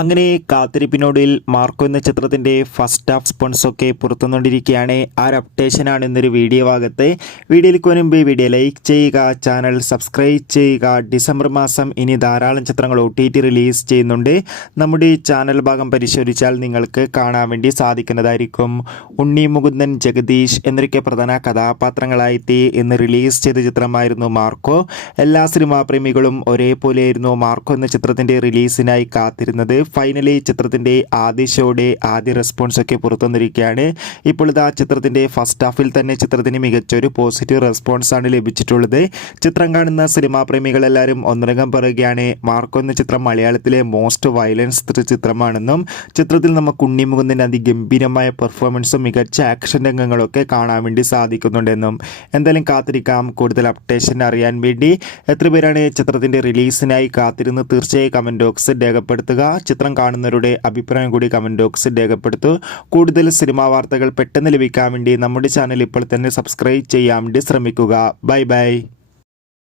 അങ്ങനെ കാത്തിരിപ്പിനൊടുവിൽ മാർക്കോ എന്ന ചിത്രത്തിൻ്റെ ഫസ്റ്റ് ഹാഫ് സ്പോൺസൊക്കെ പുറത്തുകൊണ്ടിരിക്കുകയാണ്. ആ ഒരു അപ്ഡേഷനാണ് ഇന്നൊരു വീഡിയോ ഭാഗത്ത്. വീഡിയോയിലേക്ക് മുൻപ് വീഡിയോ ലൈക്ക് ചെയ്യുക, ചാനൽ സബ്സ്ക്രൈബ് ചെയ്യുക. ഡിസംബർ മാസം ഇനി ധാരാളം ചിത്രങ്ങൾ OTT റിലീസ് ചെയ്യുന്നുണ്ട്. നമ്മുടെ ഈ ചാനൽ ഭാഗം പരിശോധിച്ചാൽ നിങ്ങൾക്ക് കാണാൻ വേണ്ടി സാധിക്കുന്നതായിരിക്കും. ഉണ്ണി മുകുന്ദൻ, ജഗദീഷ് എന്നൊക്കെ പ്രധാന കഥാപാത്രങ്ങളായിട്ട് ഇന്ന് റിലീസ് ചെയ്ത ചിത്രമായിരുന്നു മാർക്കോ. എല്ലാ സിനിമാ പ്രേമികളും ഒരേപോലെയായിരുന്നു മാർക്കോ എന്ന ചിത്രത്തിൻ്റെ റിലീസിനായി കാത്തിരുന്നത്. ഫൈനലി ചിത്രത്തിൻ്റെ ആദ്യ ഷോയുടെ ആദ്യ റെസ്പോൺസ് ഒക്കെ പുറത്തുവന്നിരിക്കുകയാണ്. ഇപ്പോൾ ഇതാ ചിത്രത്തിൻ്റെ ഫസ്റ്റ് ഹാഫിൽ തന്നെ ചിത്രത്തിന് മികച്ചൊരു പോസിറ്റീവ് റെസ്പോൺസാണ് ലഭിച്ചിട്ടുള്ളത്. ചിത്രം കാണുന്ന സിനിമാ പ്രേമികളെല്ലാവരും ഒന്നടങ്കം പറയുകയാണ് മാർക്കോ എന്ന ചിത്രം മലയാളത്തിലെ മോസ്റ്റ് വയലൻസ് ചിത്രമാണെന്നും ചിത്രത്തിൽ നമുക്ക് ഉണ്ണി മുകുന്ദൻ്റെ അതിഗംഭീരമായ പെർഫോമൻസും മികച്ച ആക്ഷൻ രംഗങ്ങളൊക്കെ കാണാൻ വേണ്ടി സാധിക്കുന്നുണ്ടെന്നും. എന്തായാലും കാത്തിരിക്കാം കൂടുതൽ അപ്ഡേഷൻ അറിയാൻ വേണ്ടി. എത്ര പേരാണ് ചിത്രത്തിൻ്റെ റിലീസിനായി കാത്തിരുന്ന് തീർച്ചയായും കമൻറ്റ് ബോക്സിൽ രേഖപ്പെടുത്തുക. ചിത്രം കാണുന്നവരുടെ അഭിപ്രായം കൂടി കമൻറ്റ് ബോക്സിൽ രേഖപ്പെടുത്തു. കൂടുതൽ സിനിമാ വാർത്തകൾ പെട്ടെന്ന് ലഭിക്കാൻ വേണ്ടി നമ്മുടെ ചാനൽ ഇപ്പോൾ തന്നെ സബ്സ്ക്രൈബ് ചെയ്യാൻ വേണ്ടി ശ്രമിക്കുക. Bye bye.